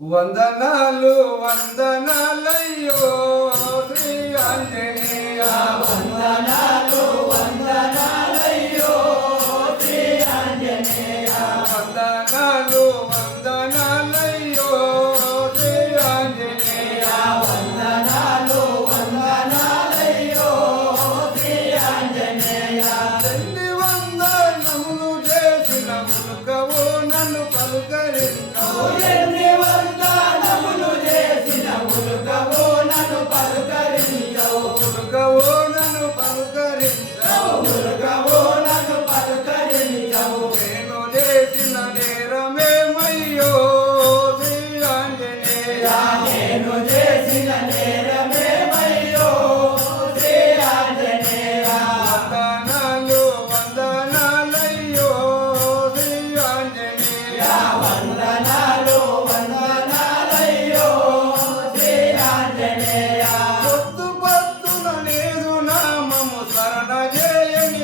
వందనాలు వందనాలయ్యో Shri Anjaneya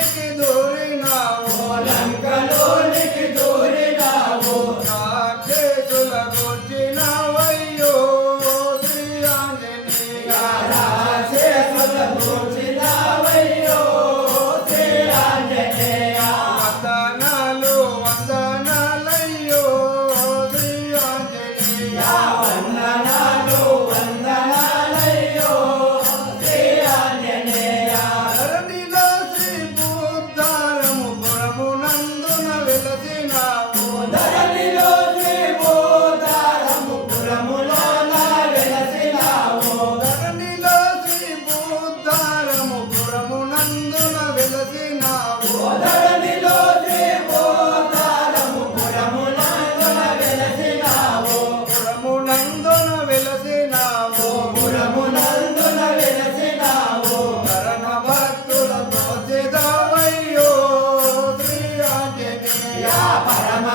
Thank you. పరమ